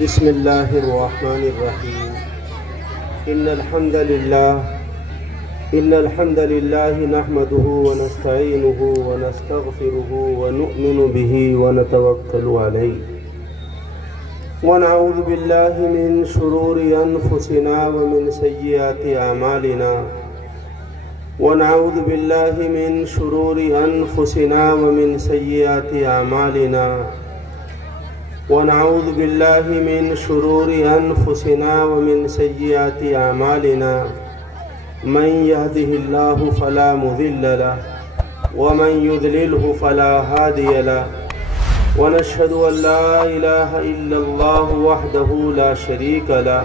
بسم اللہ الرحمن الرحیم ان الحمد للہ نحمده ونستعینه ونستغفره ونؤمن به ونتوکل علیہ ونعوذ باللہ من شرور انفسنا ومن سیئات اعمالنا ونعوذ باللہ من شرور انفسنا ومن سیئات اعمالنا ونعوذ باللہ من شرور انفسنا ومن سیئات اعمالنا من يهده الله فلا مضل له ومن يضلله فلا هادي له ونشهد ان لا اله الا الله وحده لا شريك له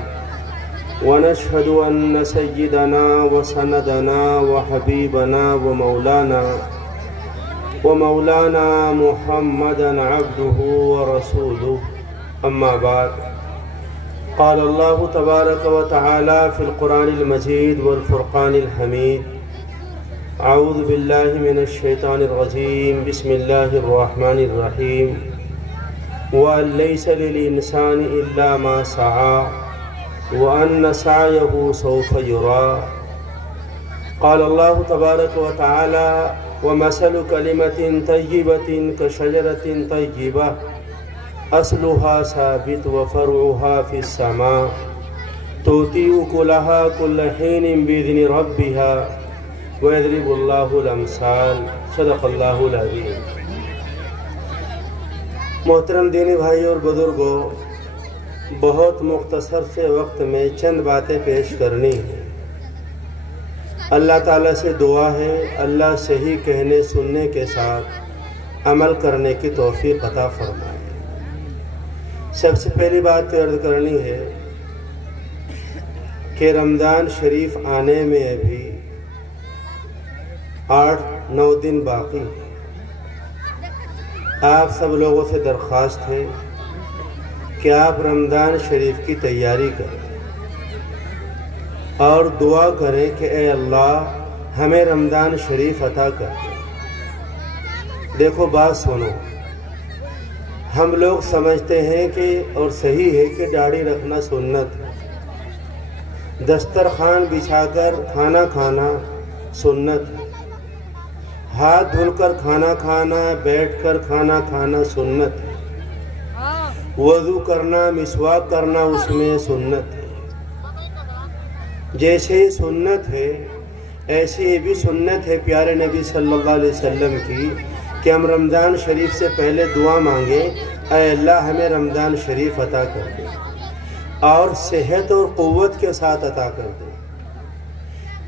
ونشهد ان سيدنا وسندنا وحبيبنا ومولانا محمدا عبده ورسوله اما بعد قال الله تبارك وتعالى في القرآن المجيد والفرقان الحميد اعوذ بالله من الشيطان الرجيم بسم الله الرحمن الرحيم وأن ليس للإنسان إلا ما سعى وأن سعيه سوف يرى قال الله تبارك وتعالى ومثل كلمة طيبة كشجرة طيبة أصلها ثابت وفرعها في السماء تؤتي أكلها كل حين بإذن ربها ويضرب الله الأمثال صدق الله العظيم۔ محترم دینی بھائی اور بزرگوں، بہت مختصر سے وقت میں چند باتیں پیش کرنی ہیں۔ اللہ تعالیٰ سے دعا ہے اللہ صحیح کہنے سننے کے ساتھ عمل کرنے کی توفیق عطا فرمائے۔ سب سے پہلی بات عرض کرنی ہے کہ رمضان شریف آنے میں ابھی 8-9 دن باقی ہیں۔ آپ سب لوگوں سے درخواست ہے کہ آپ رمضان شریف کی تیاری کریں اور دعا کریں کہ اے اللہ ہمیں رمضان شریف عطا کر دے۔ دیکھو بات سنو، ہم لوگ سمجھتے ہیں کہ اور صحیح ہے کہ داڑھی رکھنا سنت ہے، دسترخوان بچھا کر کھانا کھانا سنت ہے، ہاتھ دھل کر کھانا کھانا، بیٹھ کر کھانا کھانا سنت ہے، وضو کرنا مسواک کرنا اس میں سنت ہے۔ جیسے سنت ہے ایسے یہ بھی سنت ہے پیارے نبی صلی اللہ علیہ وسلم کی کہ ہم رمضان شریف سے پہلے دعا مانگیں اے اللہ ہمیں رمضان شریف عطا کر دے اور صحت اور قوت کے ساتھ عطا کر دے۔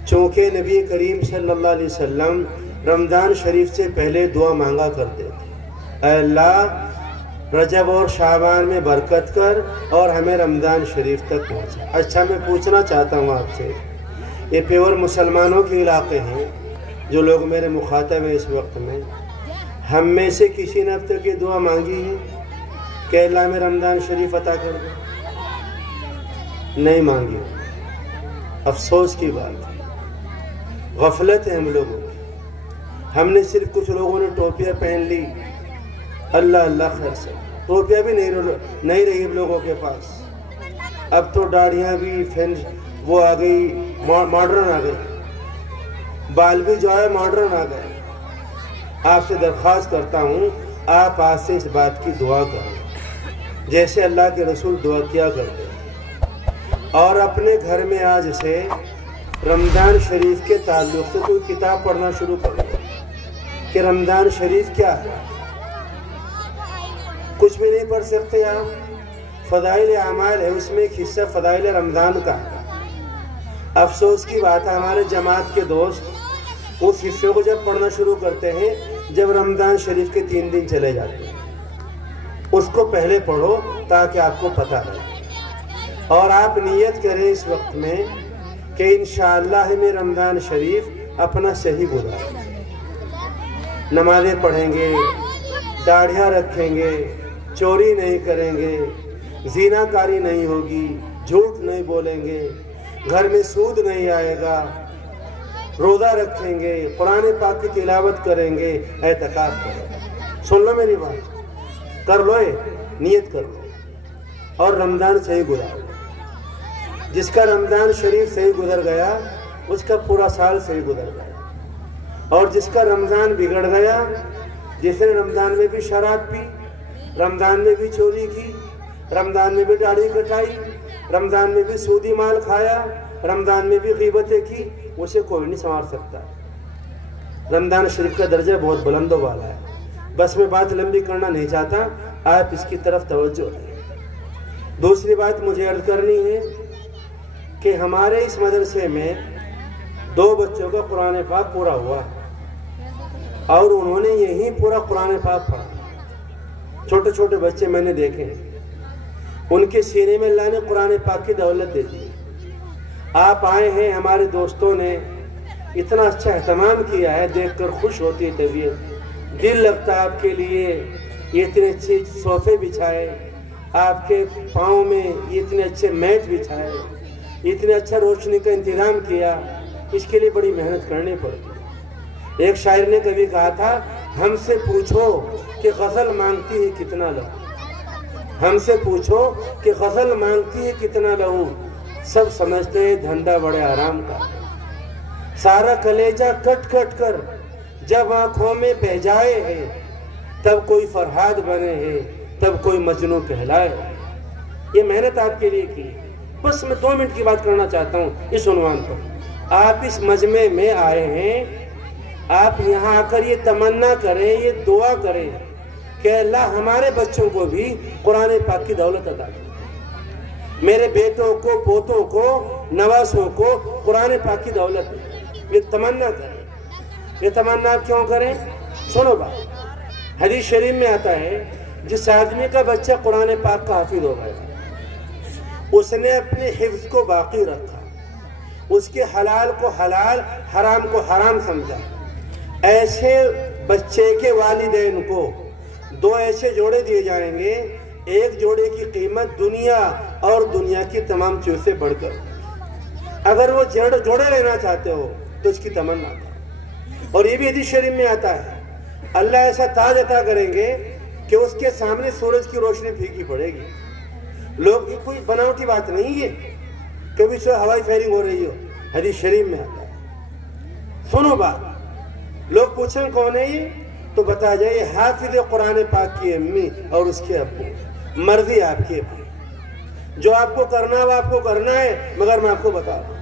چونکہ نبی کریم صلی اللہ علیہ وسلم رمضان شریف سے پہلے دعا مانگا کرتے تھے اے اللہ رجب اور شعبان میں برکت کر اور ہمیں رمضان شریف تک پہنچا۔ اچھا میں پوچھنا چاہتا ہوں آپ سے، یہ پیور مسلمانوں کے علاقے ہیں جو لوگ میرے مخاطب ہیں اس وقت میں، ہم میں سے کسی نے اب تک یہ دعا مانگی ہے کہ اللہ میں رمضان شریف عطا کر دے؟ نہیں مانگی۔ افسوس کی بات ہے، غفلت ہے ہم لوگوں کی۔ ہم نے صرف کچھ لوگوں نے ٹوپیاں پہن لی، اللہ اللہ خیر سے، ٹوپیاں بھی نہیں رہی لوگوں کے پاس۔ اب تو داڑھیاں بھی وہ آ گئی، ماڈرن آ گئی، بال بھی جو ہے ماڈرن آ گئے۔ آپ سے درخواست کرتا ہوں آپ آج سے اس بات کی دعا کریں جیسے اللہ کے رسول دعا کیا کرتے ہیں، اور اپنے گھر میں آج سے رمضان شریف کے تعلق سے کوئی کتاب پڑھنا شروع کریں کہ رمضان شریف کیا ہے۔ کچھ بھی نہیں پڑھ سکتے آپ، فضائل اعمال ہے، اس میں ایک حصہ فضائل رمضان کا ہے۔ افسوس کی بات ہے ہمارے جماعت کے دوست اس حصے کو جب پڑھنا شروع کرتے ہیں جب رمضان شریف کے 3 دن چلے جاتے ہیں، اس کو پہلے پڑھو تاکہ آپ کو پتہ رہے، اور آپ نیت کریں اس وقت میں کہ انشاءاللہ ہمیں رمضان شریف اپنا صحیح گزاریں، نمازیں پڑھیں گے، داڑھیاں رکھیں گے، چوری نہیں کریں گے، زنا کاری نہیں ہوگی، جھوٹ نہیں بولیں گے، گھر میں سود نہیں آئے گا، روزہ رکھیں گے، قرآن پاک کی تلاوت کریں گے، اعتکاف کریں گے۔ سن لو میری بات، کر لو، نیت کر لو اور رمضان صحیح گزرا. جس کا رمضان شریف صحیح گزر گیا اس کا پورا سال صحیح گزر گیا. اور جس کا رمضان بگڑ گیا، جس نے رمضان میں بھی شراب پی، رمضان میں بھی چوری کی، رمضان میں بھی داڑھی کٹائی، رمضان میں بھی سودی مال کھایا، رمضان میں بھی غیبتیں کی، اسے کوئی نہیں سنوار سکتا. رمضان شریف کا درجہ بہت بلند و بالا ہے. بس میں بات لمبی کرنا نہیں چاہتا، آپ اس کی طرف توجہ دیں. دوسری بات مجھے عرض کرنی ہے کہ ہمارے اس مدرسے میں 2 بچوں کا قرآن پاک پورا ہوا اور انہوں نے یہی پورا قرآن پاک پڑھا. چھوٹے چھوٹے بچے میں نے دیکھے ہیں، ان کے سینے میں اللہ نے قرآن پاک کی دولت دے دی. آپ آئے ہیں، ہمارے دوستوں نے اتنا اچھا اہتمام کیا ہے، دیکھ کر خوش ہوتی ہے طبیعت، دل لگتا ہے آپ کے لیے. یہ اتنے اچھے صوفے بچھائے، آپ کے پاؤں میں یہ اتنے اچھے میٹ بچھائے، اتنے اچھا روشنی کا انتظام کیا. اس کے لیے بڑی محنت کرنی پڑتی. ایک شاعر نے کبھی کہا تھا، ہم سے پوچھو کہ غزل مانگتی ہے کتنا لہو، ہم سے پوچھو کہ غزل مانگتی ہے کتنا لہو، سب سمجھتے ہیں دھندا بڑے آرام کا. سارا کلیجہ کٹ کٹ کر جب آنکھوں میں بہ جائے ہے، تب کوئی فرہاد بنے ہے، تب کوئی مجنوں کہلائے. یہ محنت آپ کے لیے کی. بس میں 2 منٹ کی بات کرنا چاہتا ہوں اس عنوان پر. آپ اس مجمع میں آئے ہیں، آپ یہاں آ کر یہ تمنا کریں، یہ دعا کریں کہ اللہ ہمارے بچوں کو بھی قرآن پاک کی دولت عطا کرے. میرے بیٹوں کو، پوتوں کو، نواسوں کو قرآن پاک کی دولت دے. یہ تمنا کریں. یہ تمنا آپ کیوں کریں؟ سنو بات. حدیث شریف میں آتا ہے، جس آدمی کا بچہ قرآن پاک کا حافظ ہو گیا، اس نے اپنے حفظ کو باقی رکھا، اس کے حلال کو حلال، حرام کو حرام سمجھا. ایسے بچے کے والدین کو 2 ایسے جوڑے دیے جائیں گے. ایک جوڑے کی قیمت دنیا اور دنیا کی تمام چیزوں سے بڑھ کر. اگر وہ جوڑے لینا چاہتے ہو تو اس کی تمنا کرو. اور یہ بھی حدیث شریف میں آتا ہے، اللہ ایسا تاج عطا کریں گے کہ اس کے سامنے سورج کی روشنی پھیکی پڑے گی. لوگ یہ کوئی بناوٹی بات نہیں ہے، کبھی سے ہوائی فائرنگ ہو رہی ہو. حدیث شریف میں آتا ہے. سنو بات. لوگ پوچھیں کون ہے یہ، تو بتا جائے یہ حافظ قرآن پاک کی امی اور اس کے ابو. مرضی آپ کی ہے، جو آپ کو کرنا ہے وہ آپ کو کرنا ہے. مگر میں آپ کو بتا دوں،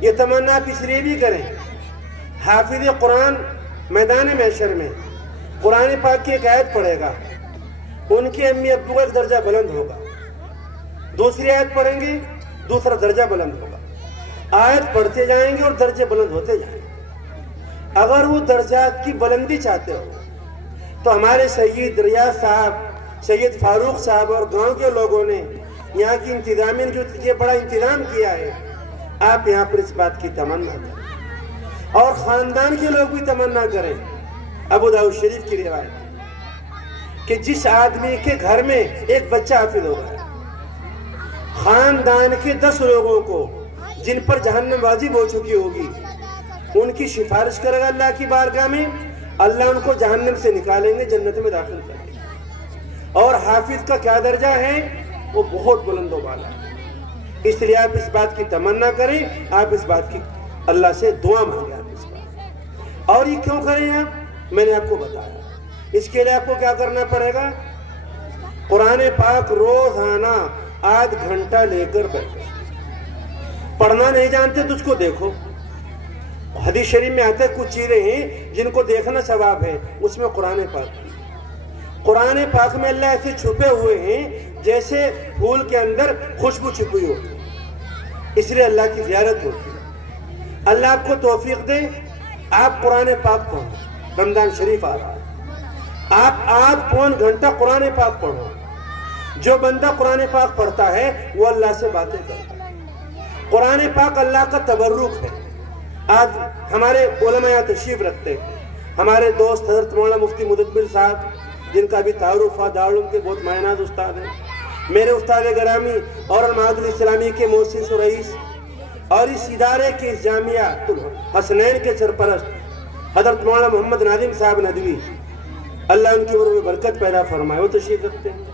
یہ تمنا آپ اس لیے بھی کریں. حافظ قرآن میدان محشر میں قرآن پاک کی ایک آیت پڑھے گا، ان کے امی ابو کا ایک درجہ بلند ہوگا. دوسری آیت پڑھیں گے، دوسرا درجہ بلند ہوگا. آیت پڑھتے جائیں گے اور درجے بلند ہوتے جائیں گے. اگر وہ درجات کی بلندی چاہتے ہو تو ہمارے سید ریاض صاحب، سید فاروق صاحب اور گاؤں کے لوگوں نے، یہاں کی انتظامیہ نے جو یہ بڑا انتظام کیا ہے، آپ یہاں پر اس بات کی تمنا کریں. اور خاندان کے لوگ بھی تمنا کریں. ابو داؤد شریف کی روایت کہ جس آدمی کے گھر میں ایک بچہ حافظ ہوگا، خاندان کے 10 لوگوں کو جن پر جہنم واجب ہو چکی ہوگی، ان کی سفارش کرے گا اللہ کی بارگاہ میں. اللہ ان کو جہنم سے نکالیں گے، جنت میں داخل کریں گے. اور حافظ کا کیا درجہ ہے؟ وہ بہت بلند و بالا. اس لیے آپ اس بات کی تمنا کریں، آپ اس بات کی اللہ سے دعا مانگیں. آپ اس بات. اور یہ کیوں کریں آپ؟ میں نے آپ کو بتایا. اس کے لیے آپ کو کیا کرنا پڑے گا؟ قرآن پاک روزانہ آدھ گھنٹہ لے کر بیٹھے. پڑھنا نہیں جانتے تو اس کو دیکھو. حدیث شریف میں آتے کچھ چیزیں ہیں جن کو دیکھنا ثواب ہے، اس میں قرآن پاک. قرآن پاک میں اللہ ایسے چھپے ہوئے ہیں جیسے پھول کے اندر خوشبو چھپی ہو. اس لیے اللہ کی زیارت ہوتی ہے. اللہ آپ کو توفیق دے، آپ قرآن پاک پڑھو. رمضان شریف آ رہا ہے، آپ آدھ پون گھنٹہ قرآن پاک پڑھو. جو بندہ قرآن پاک پڑھتا ہے وہ اللہ سے باتیں کرتا ہے. قرآن پاک اللہ کا تبرک ہے. آج ہمارے علماء یہاں تشریف رکھتے ہیں. ہمارے دوست حضرت مولانا مفتی مدبر صاحب، جن کا بھی تعارف ہے، دارالعلوم کے بہت معناز استاد ہیں، میرے استاد گرامی اور المعہد الاسلامی کے مؤسس و رئیس، اور اس ادارے کے اس جامعہ حسنین کے سرپرست حضرت مولانا محمد ناظم صاحب ندوی، اللہ ان کی عمر میں برکت پیدا فرمائے، وہ تشریف رکھتے ہیں.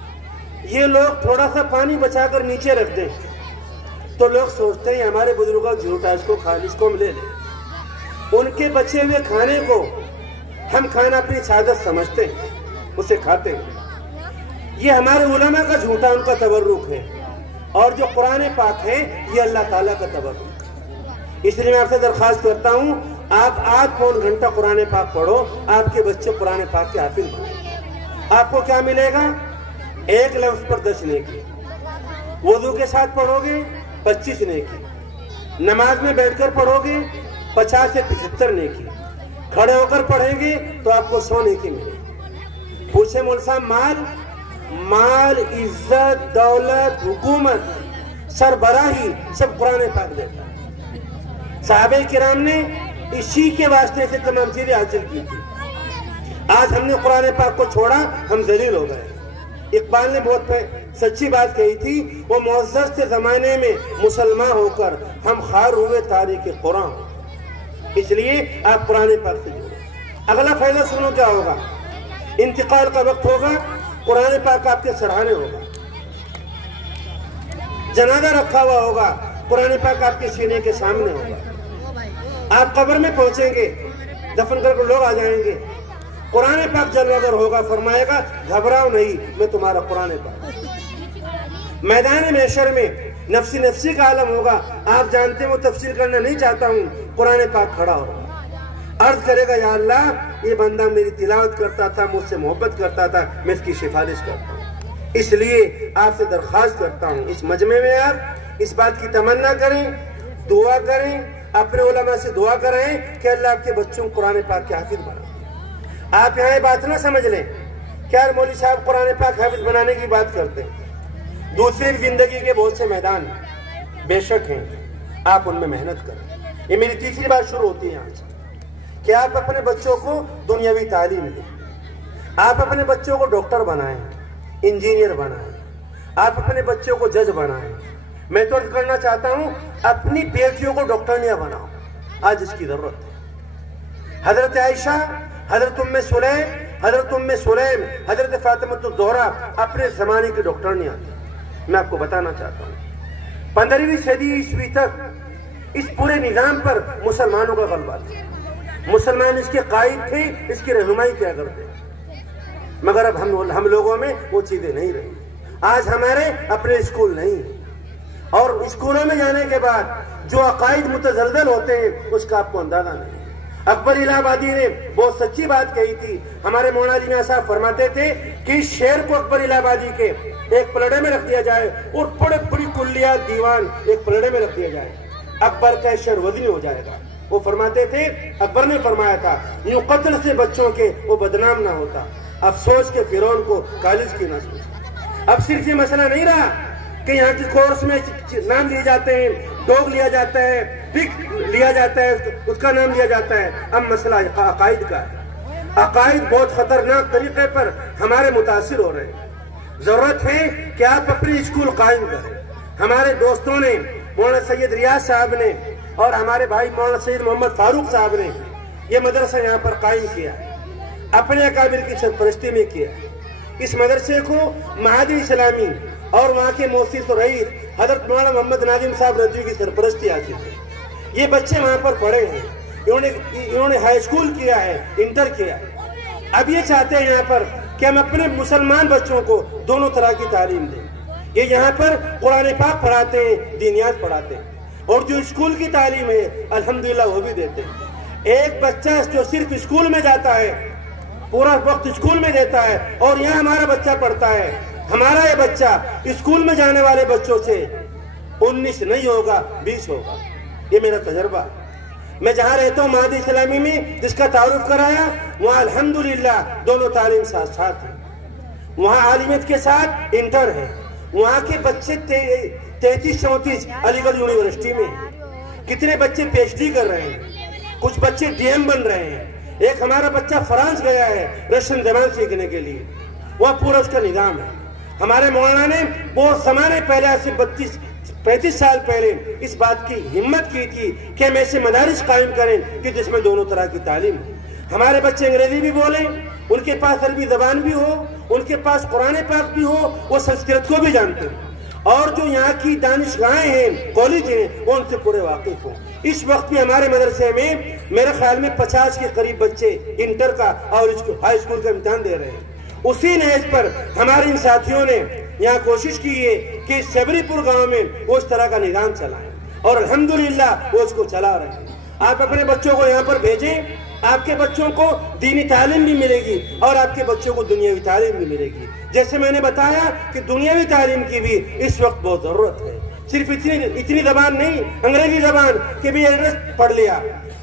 یہ لوگ تھوڑا سا پانی بچا کر نیچے رکھ دیں تو لوگ سوچتے ہیں ہمارے بزرگوں کا جھوٹا، اس کو ہم لے لیں۔ ان کے بچے ہوئے کھانے کو ہم کھانا اپنی سعادت سمجھتے ہیں، اسے کھاتے ہیں۔ یہ ہمارے علماء کا جھوٹا، ان کا تبرک ہے، اور جو قرآن پاک ہے یہ اللہ تعالیٰ کا تبرک ہے۔ اس لیے میں آپ سے درخواست کرتا ہوں، آپ 8 پون گھنٹہ قرآن پاک پڑھو، آپ کے بچے قرآن پاک کے حافظ بنیں۔ آپ کو کیا ملے گا؟ 1 لفظ پر 10 نیکی۔ وضو کے ساتھ پڑھو گے 25 نیکی، نماز میں بیٹھ کر پڑھو گے 50 سے 75 نیکی، کھڑے ہو کر پڑھیں گے تو آپ کو 100 نیکی ملے گی۔ پوچھے مول صاحب، مال، عزت، دولت، حکومت، سربراہی سب قرآن پاک دیتا ہے۔ صحابہ کرام نے اسی کے واسطے سے تمام چیزیں حاصل کی تھی۔ آج ہم نے قرآن پاک کو چھوڑا، ہم ذلیل ہو گئے۔ اقبال نے بہت سچی بات کہی تھی، وہ معزز کے زمانے میں مسلمان ہو کر ہم خار ہوئے تاریخ قرآن۔ اس لیے آپ قرآن پاک سے جڑیں۔ اگلا فائدہ سنو کیا ہوگا؟ انتقال کا وقت ہوگا، قرآن پاک آپ کے سرہانے ہوگا۔ جنازہ رکھا ہوا ہوگا، قرآن پاک آپ کے سینے کے سامنے ہوگا۔ آپ قبر میں پہنچیں گے، دفن کر کے لوگ آ جائیں گے، قرآن پاک جلوگر ہوگا، فرمائے گا گھبراؤ نہیں، میں تمہارا قرآن پاک۔ میدان محشر میں نفسی کا عالم ہوگا، آپ جانتے ہیں وہ تفسیر کرنا نہیں چاہتا ہوں، قرآن پاک کھڑا ہوگا، عرض کرے گا یا اللہ یہ بندہ میری تلاوت کرتا تھا، مجھ سے محبت کرتا تھا، میں اس کی سفارش کرتا ہوں۔ اس لیے آپ سے درخواست کرتا ہوں، اس مجمع میں آپ اس بات کی تمنا کریں، دعا کریں، اپنے علماء سے دعا کریں کہ اللہ آپ کے بچوں کو قرآن پاک کے حافظ بنا۔ آپ یہاں یہ بات نہ سمجھ لیں کیا مولوی صاحب قرآن پاک حافظ بنانے کی بات کرتے ہیں۔ دوسری زندگی کے بہت سے میدان بے شک ہیں، آپ ان میں محنت کریں۔ یہ میری تیسری بات شروع ہوتی ہے آج کہ آپ اپنے بچوں کو دنیاوی تعلیم دیں، آپ اپنے بچوں کو ڈاکٹر بنائیں، انجینئر بنائیں، آپ اپنے بچوں کو جج بنائیں۔ میں تو عرض کرنا چاہتا ہوں اپنی بیٹیوں کو ڈاکٹرنیاں بناؤ، آج اس کی ضرورت ہے۔ حضرت عائشہ، حضرت ام سلیم، حضرت فاطمہ الزہرا اپنے زمانے کی ڈاکٹرنیاں تھیں۔ میں آپ کو بتانا چاہتا ہوں 15ویں صدی عیسوی تک اس پورے نظام پر مسلمانوں کا غلبہ تھا، مسلمان اس کے قائد تھے، اس کی رہنمائی کیا کرتے، مگر اب ہم لوگوں میں وہ چیزیں نہیں رہی۔ آج ہمارے اپنے اسکول نہیں، اور اسکولوں میں جانے کے بعد جو عقائد متزلزل ہوتے ہیں اس کا آپ کو اندازہ نہیں۔ اکبر الہ آبادی نے بہت سچی بات کہی تھی، ہمارے مولانا علی میاں صاحب فرماتے تھے کہ اس شعر کو اکبر الہ آبادی کے ایک پلڑے میں رکھ دیا جائے اور بڑی کلیات دیوان ایک پلڑے میں رکھ دیا جائے، اکبر کا شعر وزنی ہو جائے گا۔ وہ فرماتے تھے، اکبر نے فرمایا تھا، یوں قتل سے بچوں کے وہ بدنام نہ ہوتا، افسوس کے فرعون کو کالج کی نہ سوچا۔ اب صرف یہ مسئلہ نہیں رہا کہ یہاں کے کورس میں نام لیے جاتے ہیں، ڈوگ لیا جاتا ہے، پک لیا جاتا ہے، اس کا نام لیا جاتا ہے، اب مسئلہ عقائد کا ہے۔ عقائد بہت خطرناک طریقے پر ہمارے متاثر ہو رہے ہیں۔ ضرورت ہے کہ آپ اپنے اسکول قائم کریں۔ ہمارے دوستوں نے، مولانا سید ریاض صاحب نے اور ہمارے بھائی مولانا سید محمد فاروق صاحب نے یہ مدرسہ یہاں پر قائم کیا، اپنے اکابر کی سرپرستی میں کیا۔ اس مدرسے کو معہد اسلامی اور وہاں کے مؤسس و رئیس حضرت مولانا محمد ناظم صاحب رضوی کی سرپرستی حاصل ہے۔ یہ بچے وہاں پر پڑھے ہیں، انہوں نے ہائی اسکول کیا ہے، انٹر کیا ہے۔ اب یہ چاہتے ہیں یہاں پر کہ ہم اپنے مسلمان بچوں کو دونوں طرح کی تعلیم دیں۔ یہ یہاں پر قرآن پاک پڑھاتے ہیں، دینیات پڑھاتے ہیں، اور جو اسکول کی تعلیم ہے الحمدللہ وہ بھی دیتے ہیں۔ ایک بچہ جو صرف اسکول میں جاتا ہے، پورا وقت اسکول میں دیتا ہے، اور یہاں ہمارا بچہ پڑھتا ہے، ہمارا یہ بچہ اسکول میں جانے والے بچوں سے 19 نہیں ہوگا، 20 ہوگا۔ یہ میرا تجربہ۔ میں جہاں رہتا ہوں معہد اسلامی میں، جس کا تعارف کرایا، وہاں الحمدللہ دونوں تعلیم ساتھ ساتھ ہیں۔ وہاں عالمیت کے ساتھ انٹر ہے۔ وہاں کے بچے 33-34 علی گڑھ یونیورسٹی میں ہیں۔ کتنے بچے پی ایچ ڈی کر رہے ہیں، کچھ بچے ڈی ایم بن رہے ہیں۔ ایک ہمارا بچہ فرانس گیا ہے رشین زبان سیکھنے کے لیے، وہاں پورا اس کا نظام ہے۔ ہمارے مولانا نے بہت زمانے پہلے، آج سے 35 سال پہلے اس بات کی ہمت کی تھی کہ ہم ایسے مدارس قائم کریں کہ جس میں دونوں طرح کی تعلیم ہو۔ ہمارے بچے انگریزی بھی بولیں، ان کے پاس عربی زبان بھی ہو، ان کے پاس قرآن پاک بھی ہو، وہ سنسکرت کو بھی جانتے ہیں، اور جو یہاں کی دانشگاہیں ہیں، کالج ہیں، وہ ان سے پورے واقف ہوں۔ اس وقت بھی ہمارے مدرسے میں میرے خیال میں 50 کے قریب بچے انٹر کا اور ہائی اسکول کا امتحان دے رہے ہیں۔ اسی نہج پر ہمارے ان ساتھیوں نے یہاں کوشش کی ہے کہ شبری پور گاؤں میں وہ اس طرح کا نظام چلائیں، اور الحمدللہ وہ اس کو چلا رہے ہیں۔ آپ اپنے بچوں کو یہاں پر بھیجیں، آپ کے بچوں کو دینی تعلیم بھی ملے گی اور آپ کے بچوں کو دنیاوی تعلیم بھی ملے گی۔ جیسے میں نے بتایا کہ دنیاوی تعلیم کی بھی اس وقت بہت ضرورت ہے، صرف اتنی زبان نہیں، انگریزی زبان کہ بھی ایڈریس پڑھ لیا،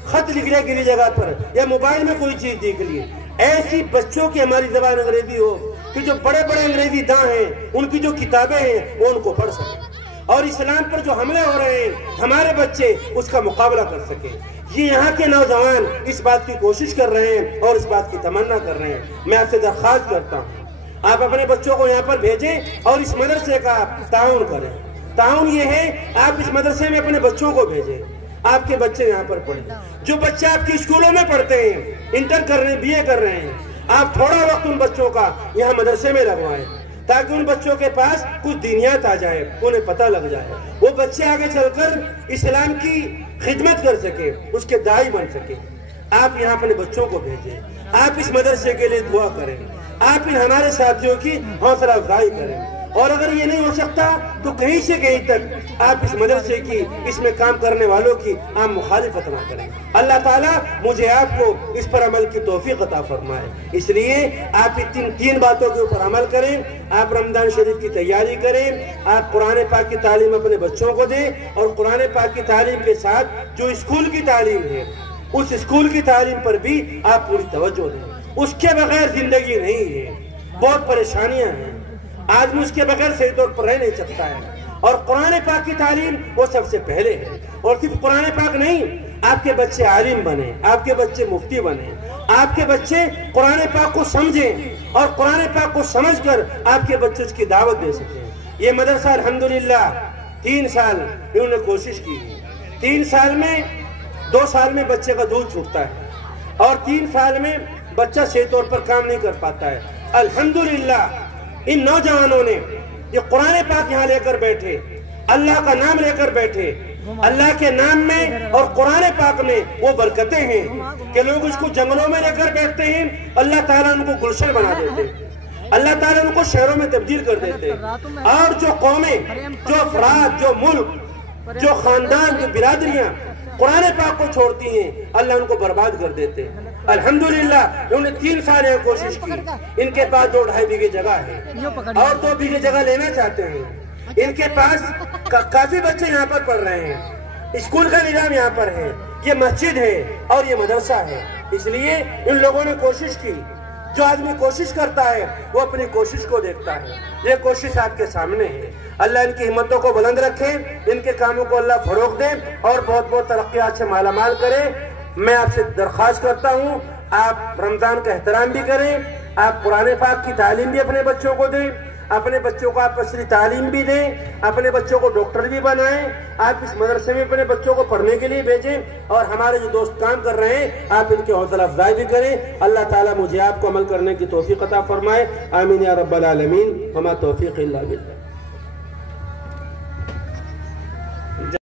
خط لکھ لیا کسی جگہ پر، یا موبائل میں کوئی چیز دیکھ لی، ایسی بچوں کی ہماری زبان انگریزی ہو کہ جو بڑے بڑے انگریزی داں ہیں ان کی جو کتابیں ہیں وہ ان کو پڑھ سکیں، اور اسلام پر جو حملے ہو رہے ہیں ہمارے بچے اس کا مقابلہ کر سکیں۔ یہ یہاں کے نوجوان اس بات کی کوشش کر رہے ہیں اور اس بات کی تمنا کر رہے ہیں۔ میں آپ سے درخواست کرتا ہوں آپ اپنے بچوں کو یہاں پر بھیجیں اور اس مدرسے کا تعاون کریں۔ تعاون یہ ہے آپ اس مدرسے میں اپنے بچوں کو بھیجیں، آپ کے بچے یہاں پر پڑھیں۔ جو بچے آپ کے اسکولوں میں پڑھتے ہیں، انٹر کر رہے ہیں، BA کر رہے ہیں، آپ تھوڑا وقت ان بچوں کا یہاں مدرسے میں لگوائیں تاکہ ان بچوں کے پاس کچھ دینیات آ جائے، انہیں پتہ لگ جائے، وہ بچے آگے چل کر اسلام کی خدمت کر سکے، اس کے داعی بن سکے۔ آپ یہاں اپنے بچوں کو بھیجیں، آپ اس مدرسے کے لیے دعا کریں، آپ ان ہمارے ساتھیوں کی حوصلہ افزائی کریں، اور اگر یہ نہیں ہو سکتا تو کہیں سے کہیں تک آپ اس مدرسے کی، اس میں کام کرنے والوں کی آپ مخالفت نہ کریں۔ اللہ تعالیٰ مجھے آپ کو اس پر عمل کی توفیق عطا فرمائے۔ اس لیے آپ تین باتوں کے اوپر عمل کریں، آپ رمضان شریف کی تیاری کریں، آپ قرآن پاک کی تعلیم اپنے بچوں کو دیں، اور قرآن پاک کی تعلیم کے ساتھ جو اسکول کی تعلیم ہے اس اسکول کی تعلیم پر بھی آپ پوری توجہ دیں۔ اس کے بغیر زندگی نہیں ہے، بہت پریشانیاں ہیں، آدمی اس کے بغیر صحیح طور پر رہ نہیں سکتا ہے، اور قرآن پاک کی تعلیم وہ سب سے پہلے ہے۔ اور صرف قرآن پاک نہیں، آپ کے بچے عالم بنیں، آپ کے بچے مفتی بنیں، آپ کے بچے قرآن پاک کو سمجھیں، اور قرآن پاک کو سمجھ کر آپ کے بچے اس کی دعوت دے سکیں۔ یہ مدرسہ الحمدللہ 3 سال انہوں نے کوشش کی ہے۔ 3 سال میں 2 سال میں بچے کا دودھ چھوٹتا ہے، اور 3 سال میں بچہ صحیح طور پر کام نہیں کر پاتا ہے۔ الحمدللہ ان نوجوانوں نے یہ قرآن پاک یہاں لے کر بیٹھے، اللہ کا نام لے کر بیٹھے، اللہ کے نام میں اور قرآن پاک میں وہ برکتیں ہیں کہ لوگ اس کو جنگلوں میں لے کر بیٹھتے ہیں، اللہ تعالیٰ ان کو گلشن بنا دیتے، اللہ تعالیٰ ان کو شہروں میں تبدیل کر دیتے، اور جو قومیں، جو افراد، جو ملک، جو خاندان، جو برادریاں قرآن پاک کو چھوڑتی ہیں، اللہ ان کو برباد کر دیتے۔ الحمدللہ انہوں نے 3 سال یہ کوشش کی، ان کے پاس 2-2.5 بیگھے جگہ ہے، اور 2 بیگھے جگہ لینا چاہتے ہیں۔ ان کے پاس کافی بچے یہاں پر پڑھ رہے ہیں، اسکول کا نظام یہاں پر ہے، یہ مسجد ہے اور یہ مدرسہ ہے۔ اس لیے ان لوگوں نے کوشش کی۔ جو آدمی کوشش کرتا ہے وہ اپنی کوشش کو دیکھتا ہے، یہ کوشش آپ کے سامنے ہے۔ اللہ ان کی ہمتوں کو بلند رکھے، ان کے کاموں کو اللہ فروغ دے اور بہت بہت ترقیات سے مالا مال کرے۔ میں آپ سے درخواست کرتا ہوں آپ رمضان کا احترام بھی کریں، آپ قرآن پاک کی تعلیم بھی اپنے بچوں کو دیں، اپنے بچوں کو آپ عصری تعلیم بھی دیں، اپنے بچوں کو ڈاکٹر بھی بنائیں، آپ اس مدرسے میں اپنے بچوں کو پڑھنے کے لیے بھیجیں، اور ہمارے جو دوست کام کر رہے ہیں آپ ان کی حوصلہ افزائی بھی کریں۔ اللہ تعالیٰ مجھے آپ کو عمل کرنے کی توفیق عطا فرمائے۔ آمین یا رب العالمین، وما توفیق الا باللہ۔